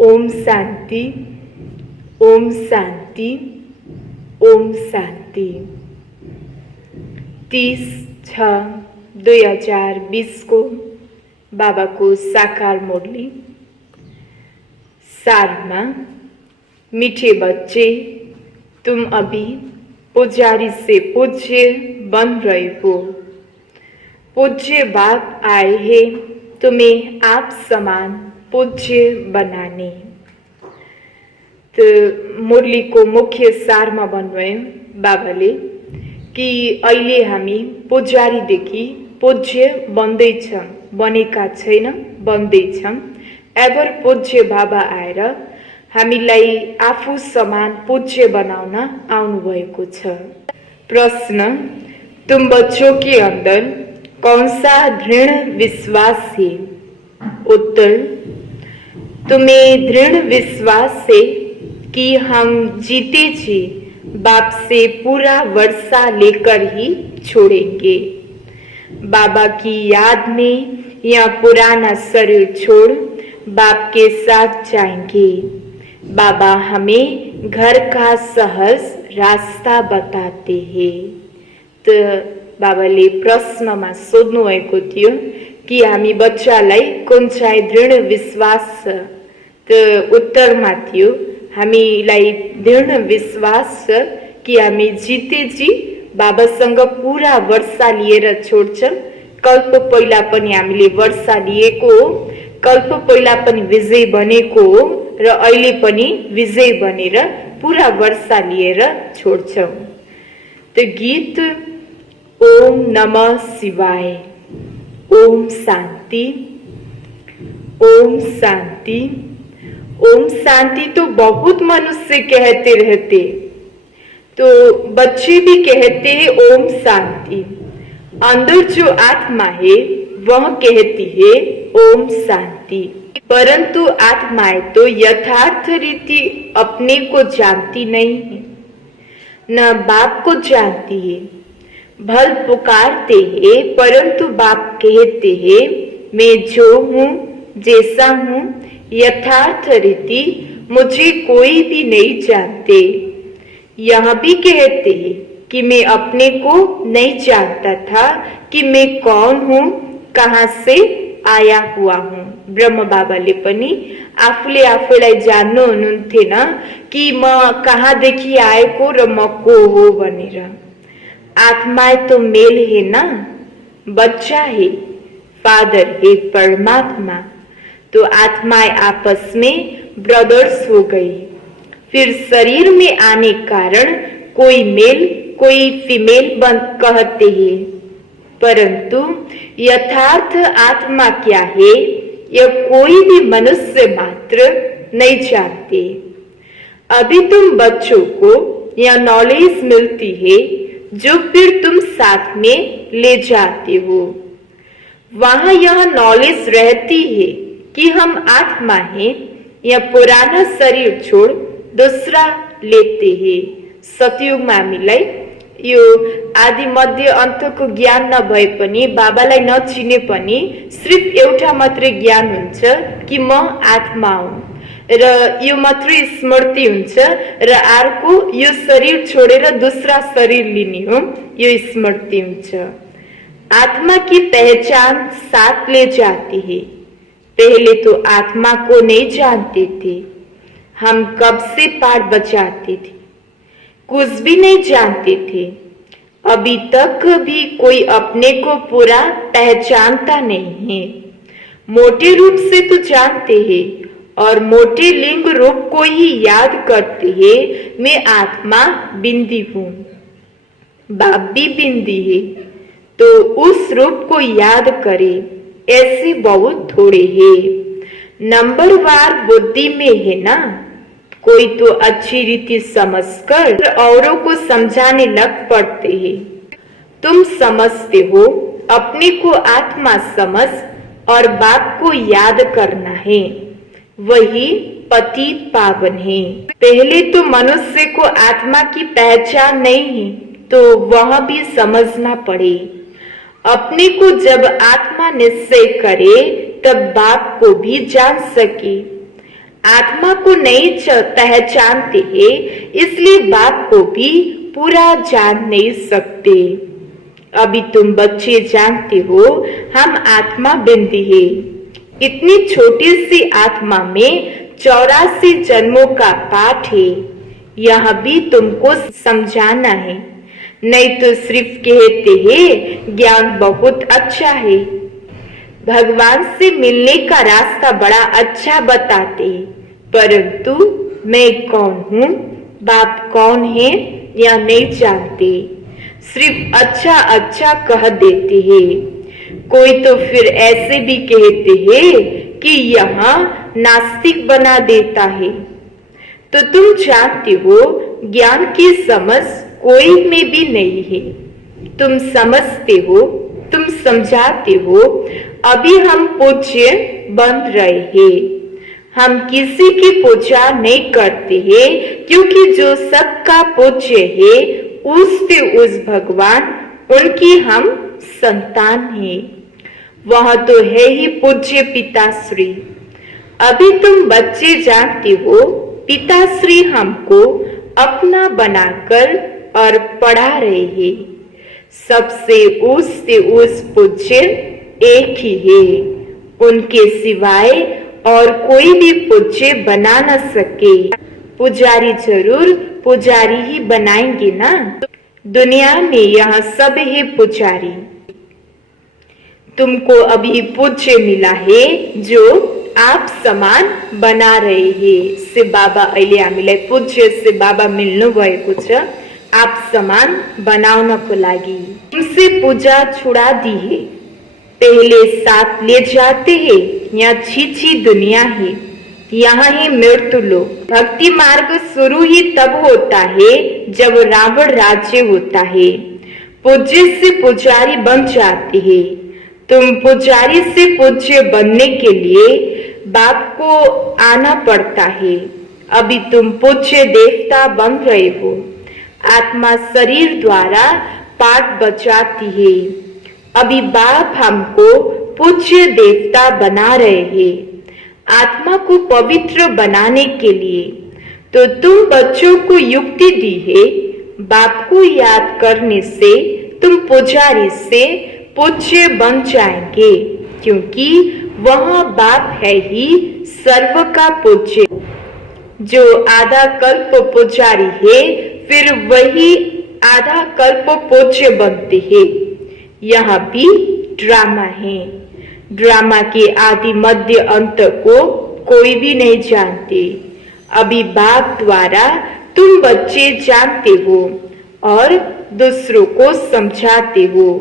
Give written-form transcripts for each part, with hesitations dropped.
ओम शांति, ओम शांति, ओम शांति। 30/6/2020 को बाबा को साकार मुरली। सारमा, मीठे बच्चे, तुम अभी पुजारी से पूज्य बन रहे हो। पूज्य बाप आए हैं तुम्हें आप समान पूज्य बनाने। तो मुरली को मुख्य सारमा भन्नुभयो बाबाले कि अहिले हामी पुजारीदेखि पूज्य बन्दैछौँ, बनेका छैन, बन्दैछौँ। एभर पूज्य बाबा आएर हामीलाई आफू समान पूज्य बनाउन आउनुभएको छ। प्रश्न, तुम बच्चों के अंदर कौन सा दृढ़ विश्वास है? उत्तर, तुम्हें दृढ़ विश्वास है कि हम जीते जी बाप से पूरा वर्षा लेकर ही छोड़ेंगे। बाबा की याद में यह पुराना शरीर छोड़ बाप के साथ जाएंगे। बाबा हमें घर का सहज रास्ता बताते हैं। तो बाबाले प्रश्नमा सोध्नु भएको थियो कि हामी बच्चालाई कुन चाहिँ दृढ विश्वास छ। तो उत्तरमा थियो हामीलाई दृढ विश्वास छ कि हामी जिते जी बाबासँग पूरा वर्षा लिएर छोड्छौँ। कल्प पहिला पनि हामीले वर्षा लिएको हो, कल्प पहिला पनि विजय बनेको हो र अहिले पनि विजय बनेर पूरा वर्षा लिएर छोड्छौँ। तो गीत ओम नमः शिवाय, ओम शांति, ओम शांति। ओम शांति तो बहुत मनुष्य कहते रहते, तो बच्चे भी कहते हैं ओम शांति। अंदर जो आत्मा है वह कहती है ओम शांति। परंतु आत्माएं तो यथार्थ रीति अपने को जानती नहीं है, न बाप को जानती है। भल पुकारते हैं परंतु बाप कहते हैं मैं जो हूँ, जैसा हूँ, यथार्थ रीति मुझे कोई भी नहीं जानते। यह भी कहते हैं कि मैं अपने को नहीं जानता था कि मैं कौन हूँ, कहाँ से आया हुआ हूँ। ब्रह्म बाबाले पनि आफूले आफूलाई जान्नु हुनुहुन्थेन कि म कहाँदेखि आएको र म को हो भनेर। आत्मा तो मेल है ना, बच्चा है, फादर है परमात्मा। तो आत्माएं आपस में ब्रदर्स हो गई। फिर शरीर में आने कारण कोई मेल कोई फीमेल बन कहते हैं, परंतु यथार्थ आत्मा क्या है यह कोई भी मनुष्य मात्र नहीं जानते। अभी तुम बच्चों को यह नॉलेज मिलती है जो फिर तुम साथ में ले जाते हो। वहां यह नॉलेज रहती है कि हम आत्मा हैं, यह पुराना शरीर छोड़ दूसरा लेते हैं। सतयुगमा हामीलाई यो आदि मध्य अन्तको ज्ञान नभए पनि बाबालाई नचिने पनि सिर्फ एउटा मात्रै ज्ञान हुन्छ कि म आत्मा हुँ र यो मात्रै स्मृति हुन्छ र अर्को यो शरीर छोडेर दूसरा शरीर लिने हो, यो स्मृति हुन्छ। आत्मा की पहचान साथ ले जाती है। पहले तो आत्मा को नहीं जानते थे, हम कब से पाठ बजाते थे, कुछ भी नहीं जानते थे। अभी तक भी कोई अपने को पूरा पहचानता नहीं है। मोटे रूप से तो जानते हैं और मोटे लिंग रूप को ही याद करते हैं मैं आत्मा बिंदी हूँ, बाप भी बिंदी है। तो उस रूप को याद करें, ऐसे बहुत थोड़े हैं। नंबरवार बुद्धि में है ना, कोई तो अच्छी रीति समझकर औरों को समझाने लग पड़ते हैं। तुम समझते हो, अपने को आत्मा समझ और बाप को याद करना है, वही पतित पावन है। पहले तो मनुष्य को आत्मा की पहचान नहीं है, तो वह भी समझना पड़े। अपने को जब आत्मा निश्चय करे तब बाप को भी जान सके। आत्मा को नहीं पहचानते हैं, इसलिए बाप को भी पूरा जान नहीं सकते। अभी तुम बच्चे जानते हो हम आत्मा बिंदी है। इतनी छोटी सी आत्मा में 84 जन्मों का पाठ है। यह भी तुमको समझाना है, नहीं तो सिर्फ कहते हैं ज्ञान बहुत अच्छा है। भगवान से मिलने का रास्ता बड़ा अच्छा बताते हैं, परंतु मैं कौन हूँ, बाप कौन है यह नहीं जानते। सिर्फ अच्छा अच्छा कह देते हैं। कोई तो फिर ऐसे भी कहते हैं कि यहाँ नास्तिक बना देता है। तो तुम जानते हो ज्ञान की समझ कोई में भी नहीं है। तुम समझते हो, तुम समझाते हो। अभी हम पूज्य बन रहे हैं। हम किसी की पूजा नहीं करते हैं, क्योंकि जो सबका पूज्य है उस भगवान, उनकी हम संतान हैं। वह तो है ही पूज्य पिताश्री। अभी तुम बच्चे जानते हो पिताश्री हमको अपना बनाकर और पढ़ा रहे हैं। सबसे उस पूज्य एक ही है। उनके सिवाय और कोई भी पूज्य बना न सके। पुजारी जरूर पुजारी ही बनाएंगे ना। दुनिया में यह सब है पुजारी। तुमको अभी पूज्य मिला है जो आप समान बना रहे हैं। से बाबा अहिले हामीलाई पूज्य से बाबा मिल्नु भएको छ। आप समान बनाउनको लागि तुमसे पूजा छुड़ा दी है। पहले साथ ले जाते हैं। यहाँ छी दुनिया है, यहाँ ही मृत्यु लो। भक्ति मार्ग शुरू ही तब होता है जब रावण राज्य होता है। पूज्य से पुजारी बन जाते हैं। तुम पुजारी से पूज्य बनने के लिए बाप को आना पड़ता है। अभी तुम पूज्य देवता बन रहे हो। आत्मा शरीर द्वारा पाठ बचाती है। अभी बाप हमको पूज्य देवता बना रहे हैं, आत्मा को पवित्र बनाने के लिए। तो तुम बच्चों को युक्ति दी है। बाप को याद करने से तुम पुजारी से पूज्य बन जाएंगे, क्योंकि वह बाप है ही सर्व का पूज्य। जो आधा कल्प पुजारी है, फिर वही आधा कल्प पूज्य बनते हैं। यह भी ड्रामा है। ड्रामा के आदि मध्य अंत को कोई भी नहीं जानते। अभी बाप द्वारा तुम बच्चे जानते हो और दूसरों को समझाते हो।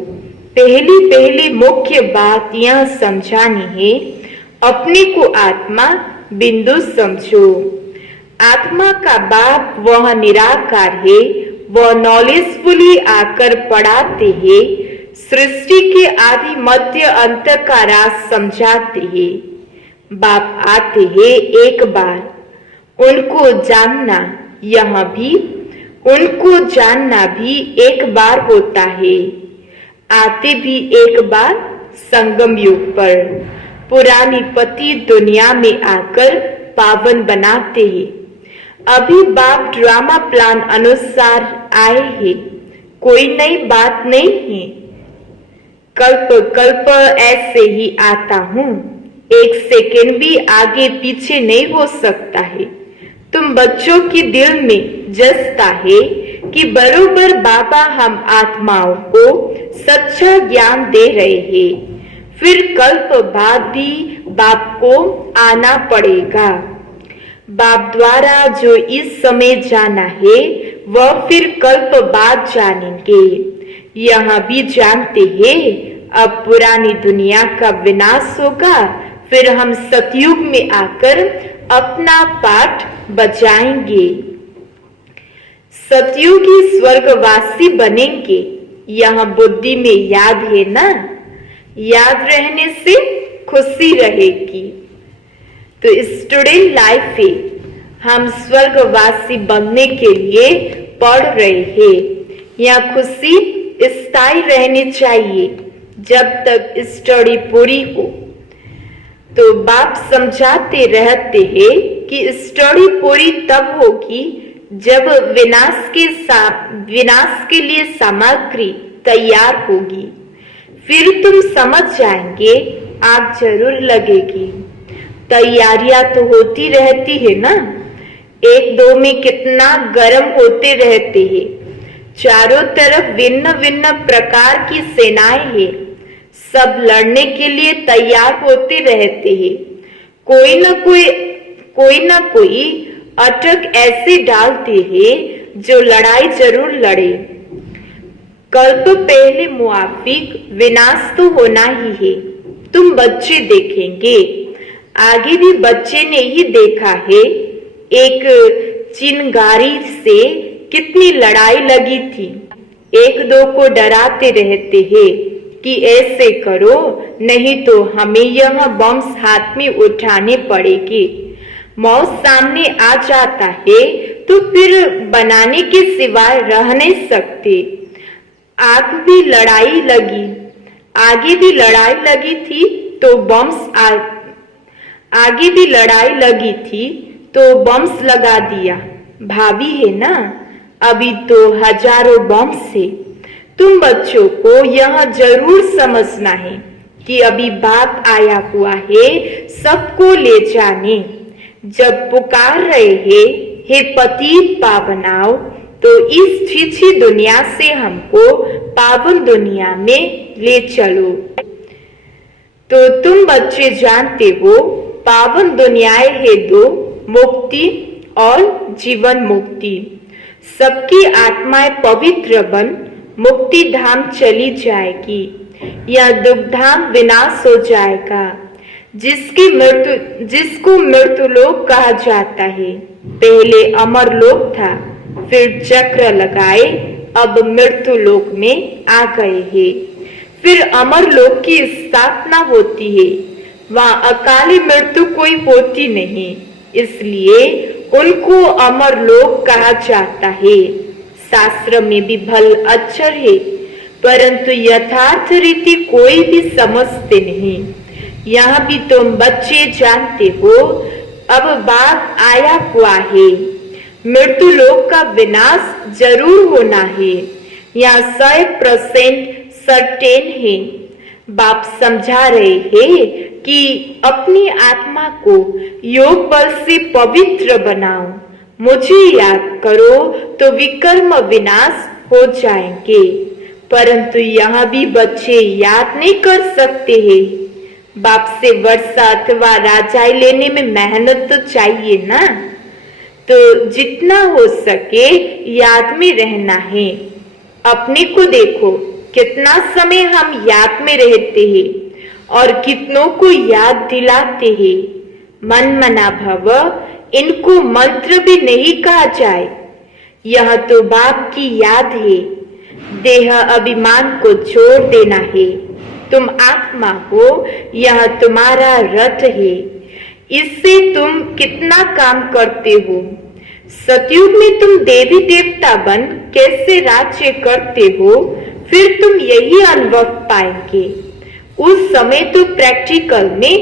पहली मुख्य बात यह समझानी है, अपने को आत्मा बिंदु समझो। आत्मा का बाप वह निराकार है। वह नॉलेजफुली आकर पढ़ाते हैं। सृष्टि के आदि मध्य अंत का राज समझाते हैं। बाप आते हैं एक बार, उनको जानना यह भी, उनको जानना भी एक बार होता है। आते भी एक बार संगम युग पर। पुरानी पति दुनिया में आकर पावन बनाते हैं। अभी बाप ड्रामा प्लान अनुसार आए हैं। कोई नई बात नहीं है। कल्प कल्प ऐसे ही आता हूँ। एक सेकेंड भी आगे पीछे नहीं हो सकता है। तुम बच्चों के दिल में जसता है कि बरोबर बाबा हम आत्माओं को सच्चा ज्ञान दे रहे हैं। फिर कल्प बाद भी बाप को आना पड़ेगा। बाप द्वारा जो इस समय जाना है, वह फिर कल्प बाद जानेंगे। यह भी जानते हैं अब पुरानी दुनिया का विनाश होगा, फिर हम सतयुग में आकर अपना पाठ बजाएंगे। सतयुगी स्वर्गवासी बनेंगे। यह बुद्धि में याद है ना। याद रहने से खुशी रहेगी। तो स्टूडेंट लाइफ में हम स्वर्गवासी बनने के लिए पढ़ रहे हैं। यह खुशी स्थायी रहनी चाहिए जब तक स्टडी पूरी हो। तो बाप समझाते रहते हैं कि स्टोरी पूरी तब होगी जब विनाश के लिए सामग्री तैयार होगी। फिर तुम समझ जाएंगे, आग जरूर लगेगी। तैयारियां तो होती रहती है ना, एक दो में कितना गर्म होते रहते हैं। चारों तरफ भिन्न भिन्न प्रकार की सेनाएं हैं, सब लड़ने के लिए तैयार होते रहते हैं। कोई ना कोई अटक ऐसे डालते हैं जो लड़ाई जरूर लड़े। कल्प पहले मुआफिक विनाश तो होना ही है। तुम बच्चे देखेंगे, आगे भी बच्चे ने ही देखा है, एक चिनगारी से कितनी लड़ाई लगी थी। एक दो को डराते रहते हैं कि ऐसे करो नहीं तो हमें यह बम्स हाथ में उठाने पड़ेंगे। मौत सामने आ जाता है तो फिर बनाने के सिवाय रह नहीं सकते। आगे भी लड़ाई लगी थी तो बम्स लगा दिया। भाभी है ना, अभी तो हजारों बम्स है। तुम बच्चों को यह जरूर समझना है कि अभी बाप आया हुआ है सबको ले जाने। जब पुकार रहे हैं, हे पतित पावनाओ, तो इस छीछी दुनिया से हमको पावन दुनिया में ले चलो। तो तुम बच्चे जानते हो, पावन दुनियाएं है दो, मुक्ति और जीवन मुक्ति। सबकी आत्माएं पवित्र बन मुक्ति धाम चली जाएगी, यह दुख धाम विनाश हो जाएगा। जिसको मृत्यु लोक कहा जाता है, पहले अमर लोक था, फिर चक्र लगाए, अब मृत्यु लोक में आ गए हैं। फिर अमर लोक की स्थापना होती है, वहां अकाली मृत्यु कोई होती नहीं, इसलिए उनको अमर लोक कहा जाता है। शास्त्र में भी भल अक्षर है, परंतु यथार्थ रीति कोई भी समझते नहीं। यहाँ भी तुम बच्चे जानते हो, अब बाप आया हुआ है, मृत्यु लोक का विनाश जरूर होना है, यहाँ 100% सर्टेन है। बाप समझा रहे हैं कि अपनी आत्मा को योग बल से पवित्र बनाओ, मुझे याद करो तो विकर्म विनाश हो जाएंगे। परंतु यहाँ भी बच्चे याद नहीं कर सकते हैं। बाप से वर्षा अथवा राजाई लेने में मेहनत तो चाहिए ना, तो जितना हो सके याद में रहना है। अपने को देखो, कितना समय हम याद में रहते हैं और कितनों को याद दिलाते हैं। मन मना भव, इनको मंत्र भी नहीं कहा जाए, यह तो बाप की याद है। देह अभिमान को छोड़ देना है, तुम आत्मा हो, यह तुम्हारा रथ है, इससे तुम कितना काम करते हो। सतयुग में तुम देवी देवता बन कैसे राज्य करते हो, फिर तुम यही अनुभव पाएंगे। उस समय तो प्रैक्टिकल में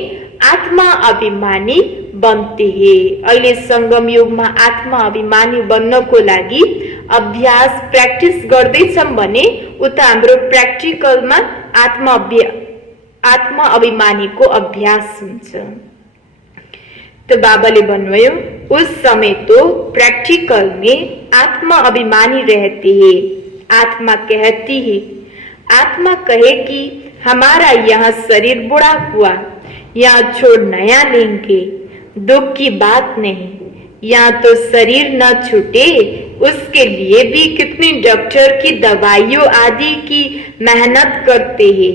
आत्मा अभिमानी बनते हैं। अहिले संगम युगमा आत्मा अभिमानी बन्नको लागि अभ्यास प्र्याक्टिस गर्दैछौं भने उता हाम्रो प्र्याक्टिकलमा आत्मा अभिमानीको अभ्यास हुन्छ। तो बाबाले भन्नुभयो, उस समय तो प्रैक्टिकल में आत्मा अभिमानी रहती है। आत्मा कहती है, आत्मा कहे कि हमारा यह शरीर बुढ़ा हुआ, यहाँ छोड़ नया लेंगे, दुख की बात नहीं। यहाँ तो शरीर न छूटे, उसके लिए भी कितनी डॉक्टर की दवाइयों आदि की मेहनत करते हैं।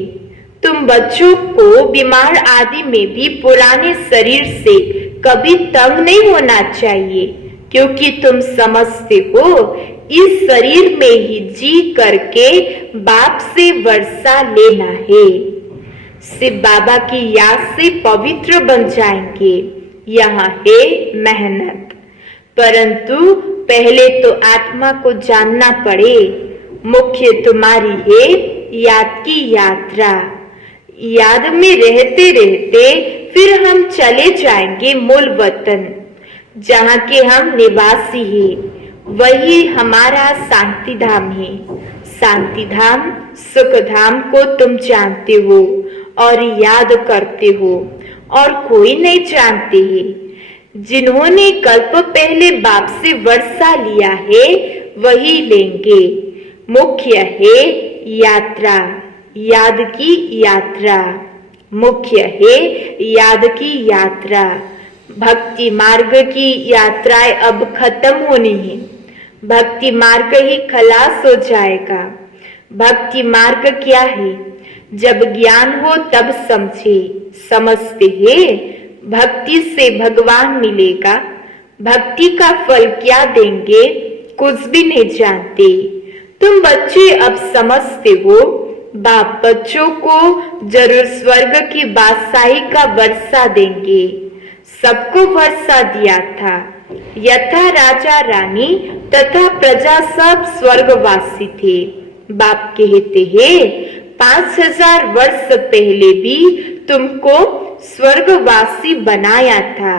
तुम बच्चों को बीमार आदि में भी पुराने शरीर से कभी तंग नहीं होना चाहिए, क्योंकि तुम समझते हो इस शरीर में ही जी करके बाप से वर्षा लेना है। शिव बाबा की याद से पवित्र बन जाएंगे, यहाँ है मेहनत। परंतु पहले तो आत्मा को जानना पड़े। मुख्य तुम्हारी है याद की यात्रा। याद में रहते रहते फिर हम चले जाएंगे मूल वतन। जहाँ के हम निवासी हैं, वही हमारा शांति धाम है। शांति धाम, सुख धाम को तुम जानते हो और याद करते हो, और कोई नहीं जानते हैं। जिन्होंने कल्प पहले बाप से वर्षा लिया है वही लेंगे। मुख्य है यात्रा, याद की यात्रा। मुख्य है याद की यात्रा। भक्ति मार्ग की यात्राएं अब खत्म होनी है। भक्ति मार्ग ही खलास हो जाएगा। भक्ति मार्ग क्या है? जब ज्ञान हो तब समझे। समझते हैं भक्ति से भगवान मिलेगा। भक्ति का फल क्या देंगे कुछ भी नहीं जानते। तुम बच्चे अब समझते हो, बाप बच्चों को जरूर स्वर्ग की बादशाही का वर्षा देंगे। सबको वर्षा दिया था। यथा राजा रानी तथा प्रजा सब स्वर्गवासी थे। बाप कहते हैं 5000 वर्ष पहले भी तुमको स्वर्गवासी बनाया था,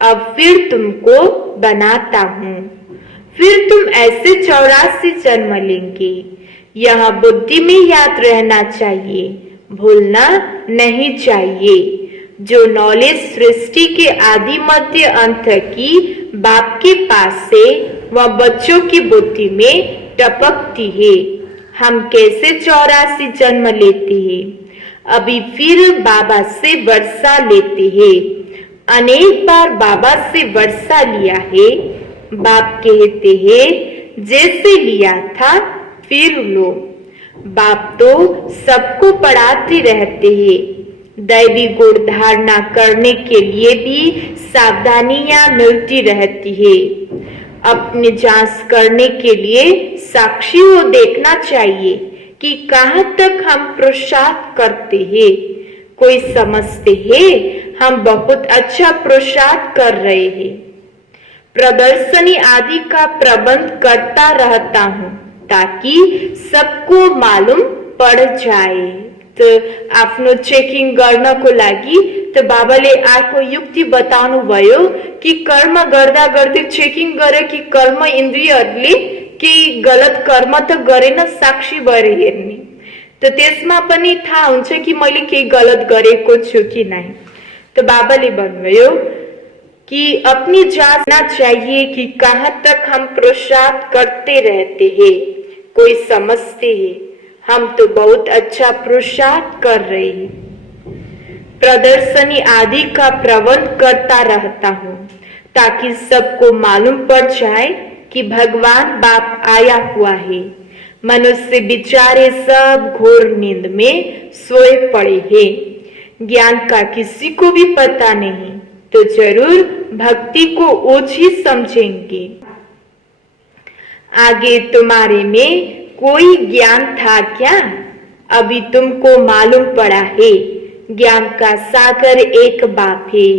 अब फिर तुमको बनाता हूँ। फिर तुम ऐसे 84 जन्म लेंगे। यह बुद्धि में याद रहना चाहिए, भूलना नहीं चाहिए। जो नॉलेज सृष्टि के आदि मध्य अंत की बाप के पास से वह बच्चों की बुद्धि में टपकती है। हम कैसे 84 जन्म लेते हैं, अभी फिर बाबा से वर्षा लेते हैं। अनेक बार बाबा से वर्षा लिया है। बाप कहते हैं जैसे लिया था फिर लो। बाप तो सबको पढ़ाते रहते हैं। दैवी गुण धारणा करने के लिए भी सावधानियां मिलती रहती है। अपनी जांच करने के लिए साक्षी को देखना चाहिए कि कहाँ तक हम पुरुषार्थ करते हैं। कोई समझते हैं हम बहुत अच्छा पुरुषार्थ कर रहे हैं। प्रदर्शनी आदि का प्रबंध करता रहता हूँ ताकि सबको मालूम पड़ जाए। तो आफ्नो चेकिङ गर्नको लागि त बाबाले आएको युक्ति बताउनु भयो कि कर्म गर्दा गर्दै चेकिङ गरे कि कर्म इन्द्रियहरूले केही गलत कर्म त गरेन, साक्षी भएर हेर्ने। त त्यसमा पनि थाहा हुन्छ कि मैले केही गलत गरेको छु कि नहीं। तो बाबाले भन्नुभयो कि अपनी जांचना चाहिए कि कहाँ तक हम पुरुषार्थ करते रहते हैं। कोई समझते हैं हम तो बहुत अच्छा पुरुषार्थ कर रहे हैं। प्रदर्शनी आदि का प्रबंध करता रहता हूँ ताकि सबको मालूम पड़ जाए कि भगवान बाप आया हुआ है। मनुष्य बेचारे सब घोर नींद में सोए पड़े हैं। ज्ञान का किसी को भी पता नहीं, तो जरूर भक्ति को ओछी समझेंगे। आगे तुम्हारे में कोई ज्ञान था क्या? अभी तुमको मालूम पड़ा है ज्ञान का सागर एक बाप है,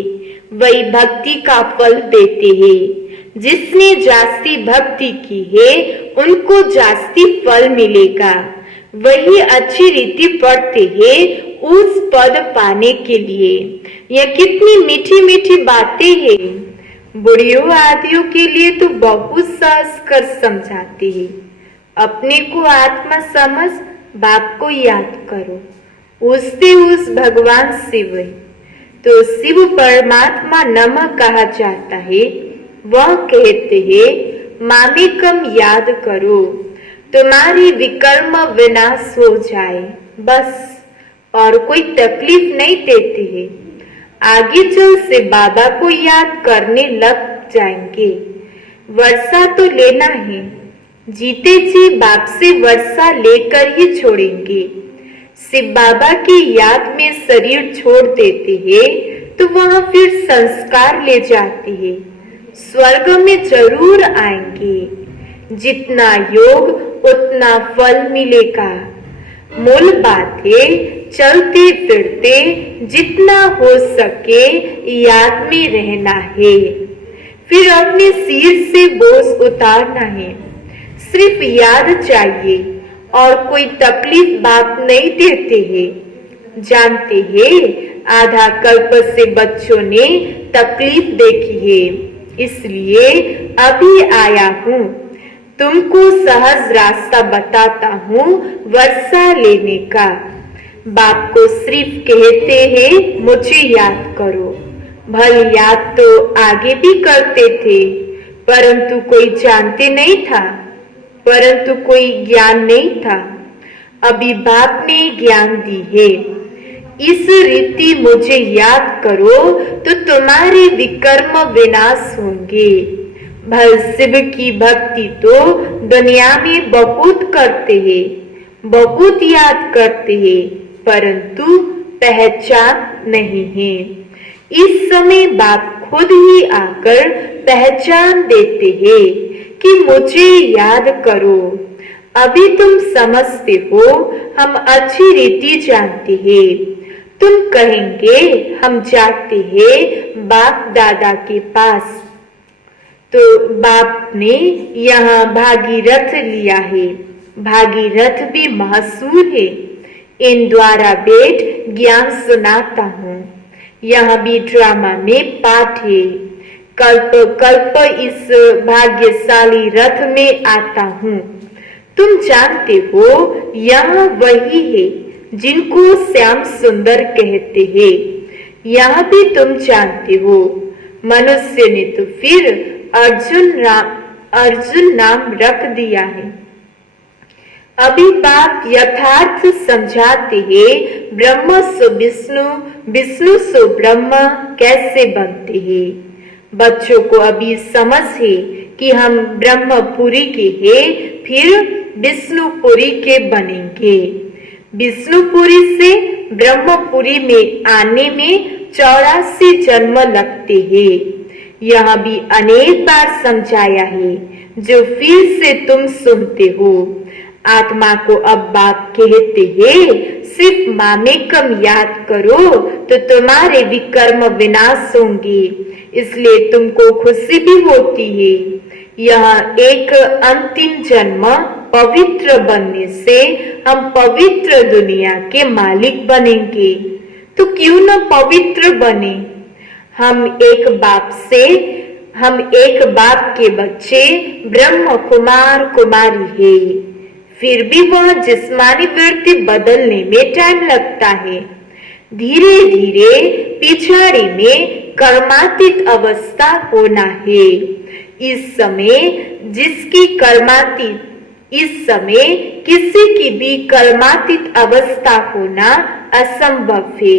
वही भक्ति का फल देते हैं। जिसने जास्ती भक्ति की है उनको जास्ती फल मिलेगा। वही अच्छी रीति पढ़ते हैं उस पद पाने के लिए। यह कितनी मीठी मीठी बातें हैं। बुढ़ियों आदियों के लिए तो बहुत सहज कर समझाते हैं। अपने को आत्मा समझ, बाप को याद करो। उससे उस भगवान शिव है। तो शिव परमात्मा नमः कहा जाता है। वह कहते हैं मामेकम याद करो, तुम्हारी विकर्म विनाश हो जाए बस, और कोई तकलीफ नहीं देते हैं। आगे चल से बाबा को याद करने लग जाएंगे। वर्षा तो लेना है, जीते जी बाप से वर्षा लेकर ही छोड़ेंगे। शिव बाबा की याद में शरीर छोड़ देते हैं तो वहां फिर संस्कार ले जाते हैं। स्वर्ग में जरूर आएंगे। जितना योग उतना फल मिलेगा। मूल बात है चलते फिरते जितना हो सके याद में रहना है। फिर अपने सिर से बोझ उतारना है। सिर्फ याद चाहिए और कोई तकलीफ बाप नहीं देते हैं। जानते हैं आधा कल्प से बच्चों ने तकलीफ देखी है, इसलिए अभी आया हूँ, तुमको सहज रास्ता बताता हूँ वर्षा लेने का। बाप को सिर्फ कहते हैं मुझे याद करो। भले याद तो आगे भी करते थे, परंतु कोई जानते नहीं था, परंतु कोई ज्ञान नहीं था। अभी बाप ने ज्ञान दी है। इस रीति मुझे याद करो तो तुम्हारे विकर्म विनाश होंगे। भल शिव की भक्ति तो दुनिया में बहुत करते हैं, बहुत याद करते हैं, परंतु पहचान नहीं है। इस समय बाप खुद ही आकर पहचान देते हैं कि मुझे याद करो। अभी तुम समझते हो, हम अच्छी रीति जानते हैं। तुम कहेंगे हम जाते हैं बाप दादा के पास, तो बाप ने यहाँ भागीरथ लिया है। भागीरथ भी मशहूर है। इन द्वारा बैठ ज्ञान सुनाता हूँ। यह भी ड्रामा में पाठ है। कल्प कल्प इस भाग्यशाली रथ में आता हूँ। तुम जानते हो यह वही है जिनको श्याम सुंदर कहते हैं। यह भी तुम जानते हो। मनुष्य ने तो फिर अर्जुन नाम रख दिया है। अभी बाप यथार्थ समझाते हैं, ब्रह्म सो विष्णु, विष्णु सो ब्रह्म कैसे बनते हैं। बच्चों को अभी समझ है कि हम ब्रह्मपुरी के हैं, फिर विष्णुपुरी के बनेंगे। विष्णुपुरी से ब्रह्मपुरी में आने में 84 जन्म लगते हैं। यह भी अनेक बार समझाया है, जो फिर से तुम सुनते हो। आत्मा को अब बाप कहते हैं, सिर्फ मामेकम याद करो तो तुम्हारे विकर्म विनाश होंगे। इसलिए तुमको खुशी भी होती है। यह एक अंतिम जन्म पवित्र बनने से हम पवित्र दुनिया के मालिक बनेंगे। तो क्यों न पवित्र बने। हम एक बाप के बच्चे ब्रह्म कुमार कुमारी है। फिर भी वह जिस्मानी वृत्ति बदलने में टाइम लगता है। धीरे धीरे पिछाड़ी में कर्मातीत अवस्था होना है। इस समय किसी की भी कर्मातीत अवस्था होना असंभव है।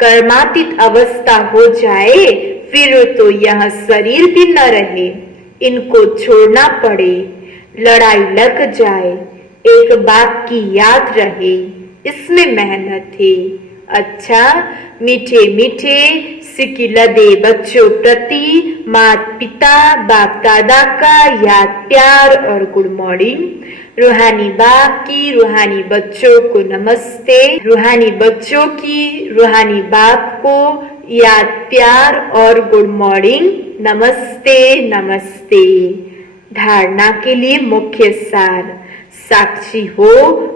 कर्मातीत अवस्था हो जाए फिर तो यह शरीर भी न रहे, इनको छोड़ना पड़े, लड़ाई लग जाए, एक बाप की याद रहे, इसमें मेहनत है। अच्छा, मीठे मीठे सिकिलदे बच्चों प्रति माता पिता बाप दादा का याद प्यार और गुड मॉर्निंग। रूहानी बाप की रूहानी बच्चों को नमस्ते। रूहानी बच्चों की रूहानी बाप को याद प्यार और गुड मॉर्निंग। नमस्ते नमस्ते। धारणा के लिए मुख्य सार, साक्षी हो,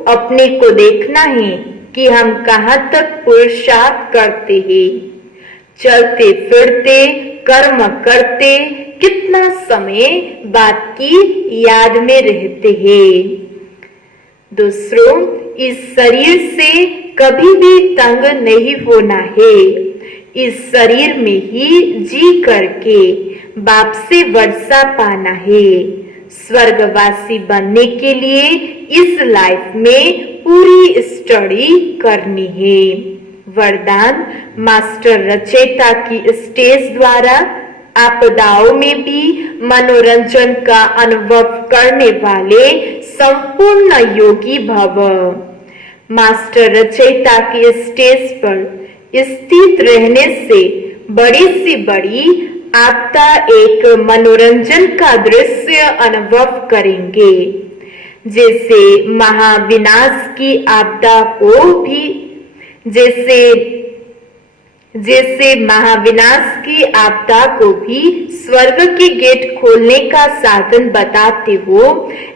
अपने को देखना है कि हम कहाँ तक पुरुषार्थ करते हैं। चलते फिरते कर्म करते कितना समय बात की याद में रहते हैं। दूसरों, इस शरीर से कभी भी तंग नहीं होना है। इस शरीर में ही जी करके बाप से वर्षा पाना है। स्वर्गवासी बनने के लिए इस लाइफ में पूरी स्टडी करनी है। वरदान, मास्टर रचयिता की स्टेज द्वारा आपदाओं में भी मनोरंजन का अनुभव करने वाले संपूर्ण योगी भव। मास्टर रचयिता की स्टेज पर स्थित रहने से बड़ी सी बड़ी आपदा एक मनोरंजन का दृश्य अनुभव करेंगे। जैसे महाविनाश की आपदा को भी जैसे महाविनाश की आपदा को भी स्वर्ग के गेट खोलने का साधन बताते हो,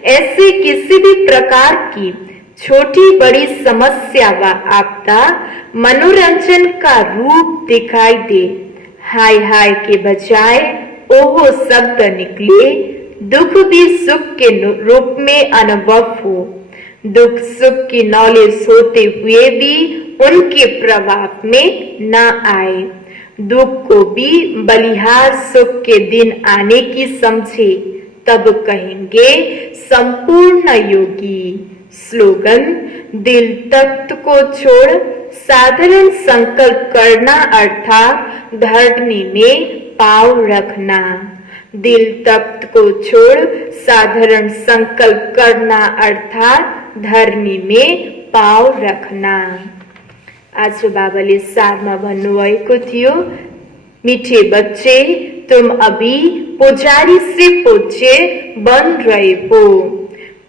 ऐसे किसी भी प्रकार की छोटी बड़ी समस्या व आपदा मनोरंजन का रूप दिखाई दे, हाय हाय के बजाय ओहो शब्द निकले, दुख भी सुख के रूप में अनुभव हो। दुख सुख की नॉलेज होते हुए भी उनके प्रभाव में न आए। दुख को भी बलिहार सुख के दिन आने की समझे, तब कहेंगे संपूर्ण योगी। स्लोगन: दिल तख्त को छोड़ साधारण संकल्प करना अर्थात धरनी में पाँव रखना। दिल तख्त को छोड़ साधारण संकल्प करना अर्थात धरनी में पाँव रखना। आज बाबाले सारमा भन्नुभएको थियो, मीठे बच्चे तुम अभी पुजारी से पूज्य बन रहे हो।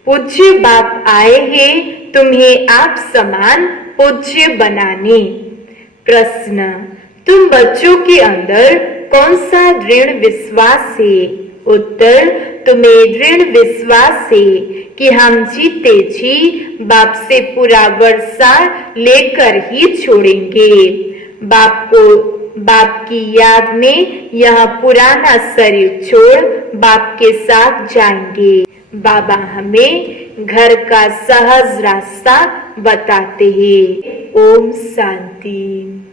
पूज्य बाप आए हैं तुम्हें आप समान पूज्य बनाने। प्रश्न: तुम बच्चों के अंदर कौन सा दृढ़ विश्वास है? उत्तर: तुम्हें दृढ़ विश्वास है कि हम जीते जी बाप से पूरा वर्षा लेकर ही छोड़ेंगे। बाप की याद में यह पुराना शरीर छोड़ बाप के साथ जाएंगे। बाबा हमें घर का सहज रास्ता बताते हैं। ओम शांति।